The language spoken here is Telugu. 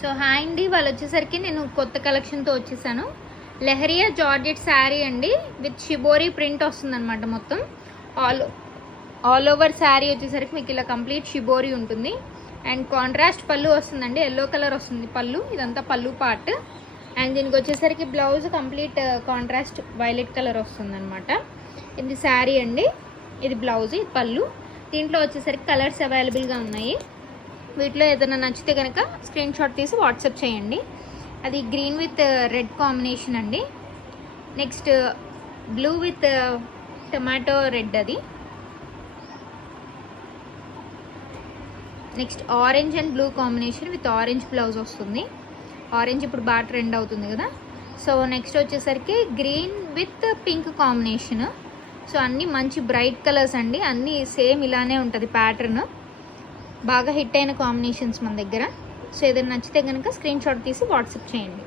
సో హాయ్ అండి, వాళ్ళు వచ్చేసరికి నేను కొత్త కలెక్షన్తో వచ్చేసాను. లెహరియా జార్జెట్ శారీ అండి విత్ షిబోరీ ప్రింట్ వస్తుందన్నమాట. మొత్తం ఆల్ ఓవర్ శారీ వచ్చేసరికి మీకు ఇలా కంప్లీట్ షిబోరీ ఉంటుంది. అండ్ కాంట్రాస్ట్ పళ్ళు వస్తుందండి, ఎల్లో కలర్ వస్తుంది పళ్ళు. ఇదంతా పళ్ళు పార్ట్. అండ్ దీనికి వచ్చేసరికి blouse complete contrast violet colour వస్తుందన్నమాట. ఇది శారీ అండి, ఇది బ్లౌజ్, ఇది పళ్ళు. దీంట్లో వచ్చేసరికి కలర్స్ అవైలబుల్గా ఉన్నాయి. వీటిలో ఏదైనా నచ్చితే కనుక స్క్రీన్ షాట్ తీసి వాట్సాప్ చేయండి. అది గ్రీన్ విత్ రెడ్ కాంబినేషన్ అండి. Next blue with tomato red. అది next orange and blue combination with orange blouse వస్తుంది. ఆరెంజ్ ఇప్పుడు బాగా ట్రెండ్ అవుతుంది కదా. సో నెక్స్ట్ వచ్చేసరికి green with pink combination. So అన్నీ మంచి బ్రైట్ కలర్స్ అండి, అన్నీ సేమ్ ఇలానే ఉంటుంది ప్యాటర్న్. బాగా హిట్ అయిన కాంబినేషన్స్ మన దగ్గర. సో ఏదైనా నచ్చితే కనుక స్క్రీన్ షాట్ తీసి వాట్సాప్ చేయండి.